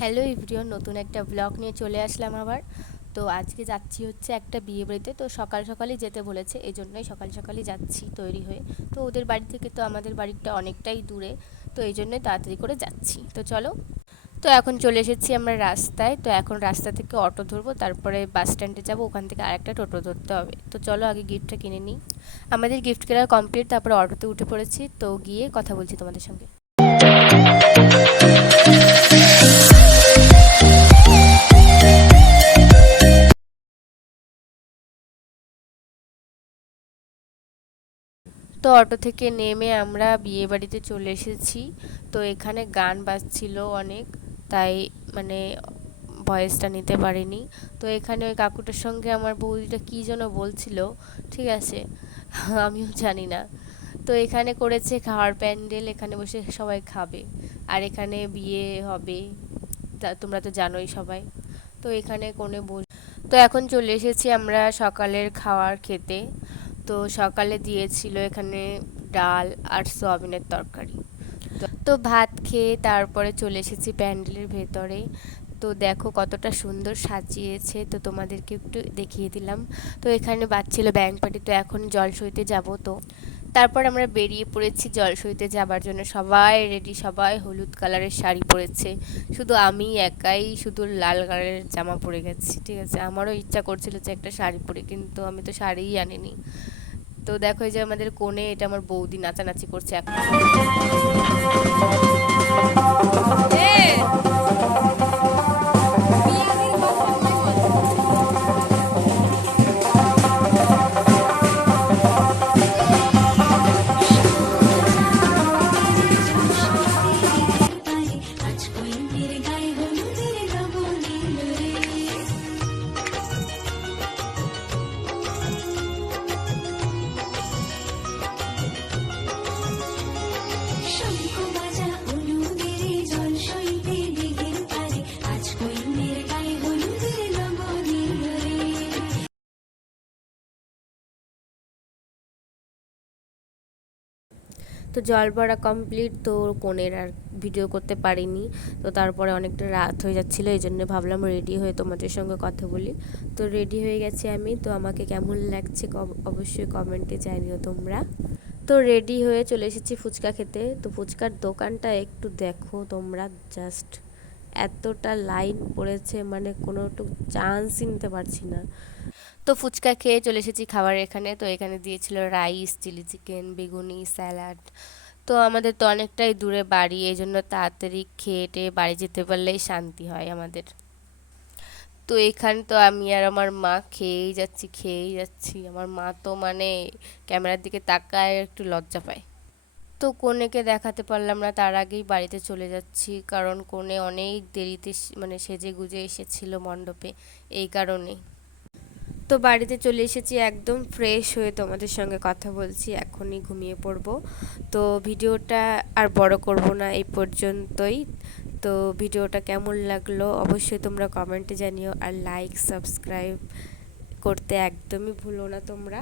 Hello everyone, নতুন একটা blog নিয়ে চলে আসলাম আবার। তো আজকে যাচ্ছি হচ্ছে একটা বিয়ে বাড়িতে। তো সকাল সকালই যেতে বলেছে, এই জন্যই সকাল সকালই যাচ্ছি তৈরি হয়ে। তো ওদের বাড়ি থেকে তো আমাদের বাড়িটা অনেকটাই দূরে, তো এই জন্যই তাড়াতাড়ি করে যাচ্ছি। তো চলো। তো এখন চলে এসেছি আমরা রাস্তায়। তো এখন রাস্তা থেকে অটো ধরবো, তারপরে বাস স্ট্যান্ডে যাবো, ওখান থেকে আরেকটা টোটো ধরতে হবে। তো চলো আগে গিফটটা কিনে নিই। আমাদের গিফট কেনা কমপ্লিট, তারপরে অটোতে উঠে পড়েছি। তো গিয়ে কথা বলছি তোমাদের সঙ্গে। তো অটো থেকে নেমে আমরা বিয়ে বাড়িতে চলে এসেছি। তো এখানে গান বাজছিল অনেক, তাই মানে ভয়েসটা নিতে পারিনি। তো এখানে ওই কাকুটার সঙ্গে আমার বৌদিটা কী যেন বলছিল, ঠিক আছে, আমিও জানি না। তো এখানে করেছে খাওয়ার প্যান্ডেল, এখানে বসে সবাই খাবে, আর এখানে বিয়ে হবে, তোমরা তো জানোই সবাই। তো এখানে কোণে বস। তো এখন চলে এসেছি আমরা সকালের খাওয়ার খেতে। তো সকালে দিয়েছিল এখানে ডাল আর সয়াবিনের তরকারি। তো ভাত খেয়ে তারপরে চলে এসেছি প্যান্ডেলের ভেতরে। তো দেখো কতটা সুন্দর সাজিয়েছে, তো তোমাদেরকে একটু দেখিয়ে দিলাম। তো এখানে বাজছিল ব্যাংক পার্টি। তো এখন জলসইতে যাব। তো তারপর আমরা বেরিয়ে পড়েছি জলসইতে যাবার জন্য। সবাই রেডি, সবাই হলুদ কালারের শাড়ি পরেছে, শুধু আমি একাই শুধু লাল কালারের জামা পরে গেছি। ঠিক আছে, আমারও ইচ্ছা করছিল যে একটা শাড়ি পরে, কিন্তু আমি তো শাড়িই আনিনি। তো দেখো এই যে আমাদের কোণে, এটা আমার বৌদি নাচানাচি করছে এখন। তো জল ভরা কমপ্লিট। তো কোণের আর ভিডিও করতে পারিনি। তো তারপরে অনেকটা রাত হয়ে যাচ্ছিলো, এই জন্য ভাবলাম রেডি হয়ে তোমাদের সঙ্গে কথা বলি। তো রেডি হয়ে গেছি আমি। তো আমাকে কেমন লাগছে অবশ্যই কমেন্টে জানিও তোমরা। তো রেডি হয়ে চলে এসেছি ফুচকা খেতে। তো ফুচকার দোকানটা একটু দেখো তোমরা, জাস্ট এতটা লাইন পড়েছে, মানে কোনো একটু চান্সই নিতে পারছি না। তো ফুচকা খেয়ে চলে এসেছি খাবার এখানে। তো এখানে দিয়েছিল রাইস, চিলি চিকেন, বেগুনি, স্যালাড। তো আমাদের তো অনেকটাই দূরে বাড়ি, এই জন্য তাড়াতাড়ি খেয়ে টেয়ে বাড়ি যেতে পারলেই শান্তি হয় আমাদের। তো এখানে তো আমি আর আমার মা খেয়েই যাচ্ছি, খেয়েই যাচ্ছি। আমার মা তো মানে ক্যামেরার দিকে তাকায় একটু লজ্জা পায়। তো কনেকে দেখাতে পারলাম না, তার আগেই বাড়িতে চলে যাচ্ছি, কারণ কনে অনেক দেরিতে মানে সেজে গুজে এসেছিল মণ্ডপে, এই কারণে। তো বাড়িতে চলে এসেছি একদম ফ্রেশ হয়ে, তোমাদের সঙ্গে কথা বলছি, এখনই ঘুমিয়ে পড়বো। তো ভিডিওটা আর বড় করব না, এই পর্যন্তই। তো ভিডিওটা কেমন লাগলো অবশ্যই তোমরা কমেন্টে জানিও, আর লাইক সাবস্ক্রাইব করতে একদমই ভুলো না তোমরা।